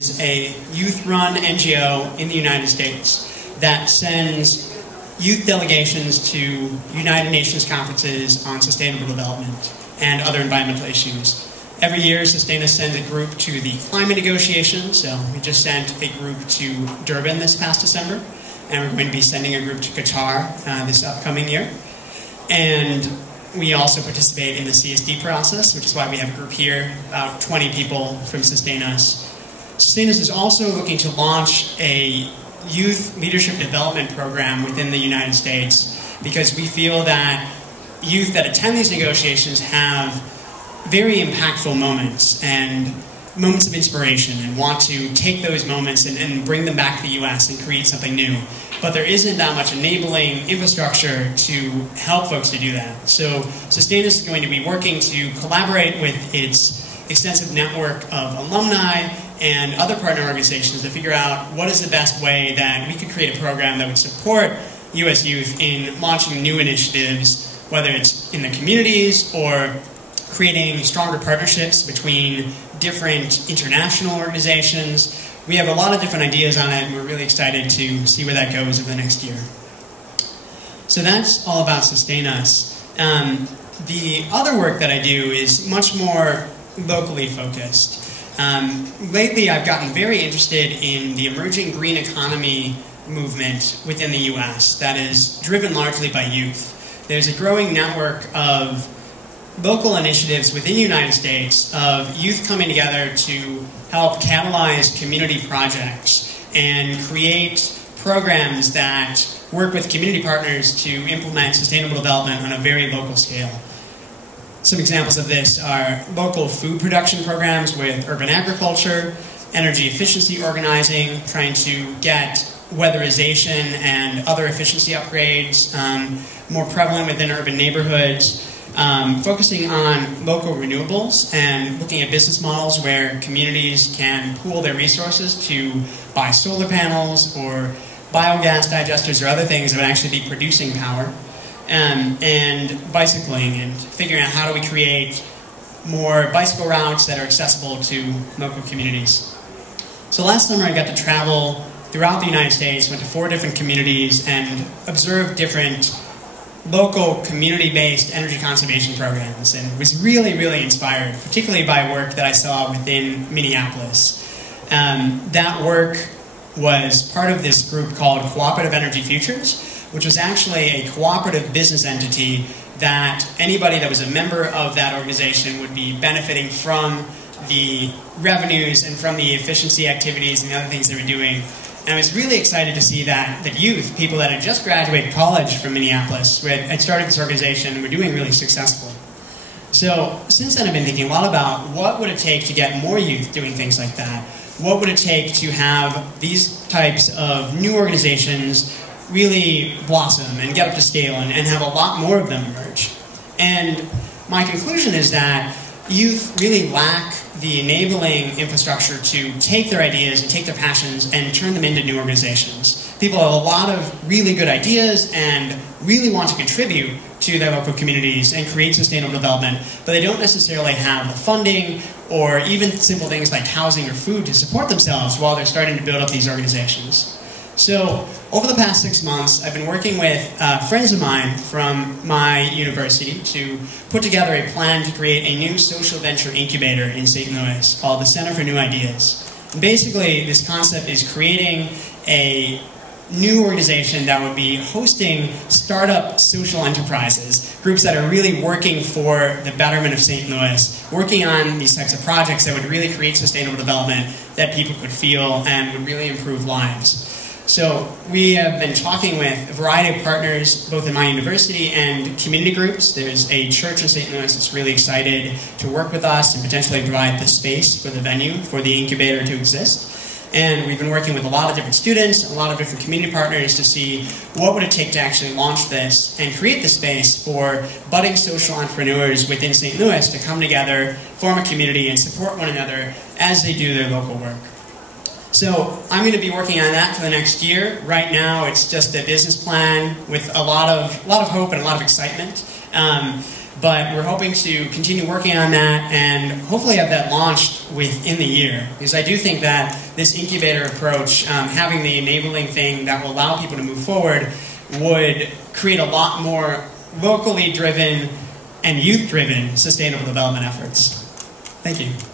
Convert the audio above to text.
Is a youth-run NGO in the United States that sends youth delegations to United Nations conferences on sustainable development and other environmental issues. Every year, SustainUS sends a group to the climate negotiations. So we just sent a group to Durban this past December, and we're going to be sending a group to Qatar this upcoming year. And we also participate in the CSD process, which is why we have a group here, about 20 people from SustainUS. SustainUS is also looking to launch a youth leadership development program within the United States because we feel that youth that attend these negotiations have very impactful moments and moments of inspiration and want to take those moments and bring them back to the US and create something new. But there isn't that much enabling infrastructure to help folks to do that. So SustainUS is going to be working to collaborate with its extensive network of alumni and other partner organizations to figure out what is the best way that we could create a program that would support US youth in launching new initiatives, whether it's in the communities or creating stronger partnerships between different international organizations. We have a lot of different ideas on it, and we're really excited to see where that goes over the next year. So that's all about SustainUS. The other work that I do is much more locally focused. Lately, I've gotten very interested in the emerging green economy movement within the US that is driven largely by youth. There's a growing network of local initiatives within the United States of youth coming together to help catalyze community projects and create programs that work with community partners to implement sustainable development on a very local scale. Some examples of this are local food production programs with urban agriculture, energy efficiency organizing, trying to get weatherization and other efficiency upgrades more prevalent within urban neighborhoods, focusing on local renewables and looking at business models where communities can pool their resources to buy solar panels or biogas digesters or other things that would actually be producing power. And bicycling and figuring out how do we create more bicycle routes that are accessible to local communities. So last summer I got to travel throughout the United States, went to 4 different communities and observed different local community-based energy conservation programs and was really, really inspired, particularly by work that I saw within Minneapolis. That work was part of this group called Cooperative Energy Futures, which was actually a cooperative business entity that anybody that was a member of that organization would be benefiting from the revenues and from the efficiency activities and the other things they were doing. And I was really excited to see that youth, people that had just graduated college from Minneapolis, had started this organization and were doing really successfully. So since then I've been thinking a lot about what would it take to get more youth doing things like that? What would it take to have these types of new organizations really blossom and get up to scale and have a lot more of them emerge? And my conclusion is that youth really lack the enabling infrastructure to take their ideas and take their passions and turn them into new organizations. People have a lot of really good ideas and really want to contribute to their local communities and create sustainable development, but they don't necessarily have the funding or even simple things like housing or food to support themselves while they're starting to build up these organizations. So over the past 6 months, I've been working with friends of mine from my university to put together a plan to create a new social venture incubator in St. Louis called the Center for New Ideas. And basically, this concept is creating a new organization that would be hosting startup social enterprises, groups that are really working for the betterment of St. Louis, working on these types of projects that would really create sustainable development that people could feel and would really improve lives. So we have been talking with a variety of partners, both in my university and community groups. There's a church in St. Louis that's really excited to work with us and potentially provide the space for the venue for the incubator to exist. And we've been working with a lot of different students, a lot of different community partners to see what would it take to actually launch this and create the space for budding social entrepreneurs within St. Louis to come together, form a community, and support one another as they do their local work. So I'm going to be working on that for the next year. Right now, it's just a business plan with a lot of hope and a lot of excitement. But we're hoping to continue working on that and hopefully have that launched within the year. Because I do think that this incubator approach, having the enabling thing that will allow people to move forward, would create a lot more locally driven and youth-driven sustainable development efforts. Thank you.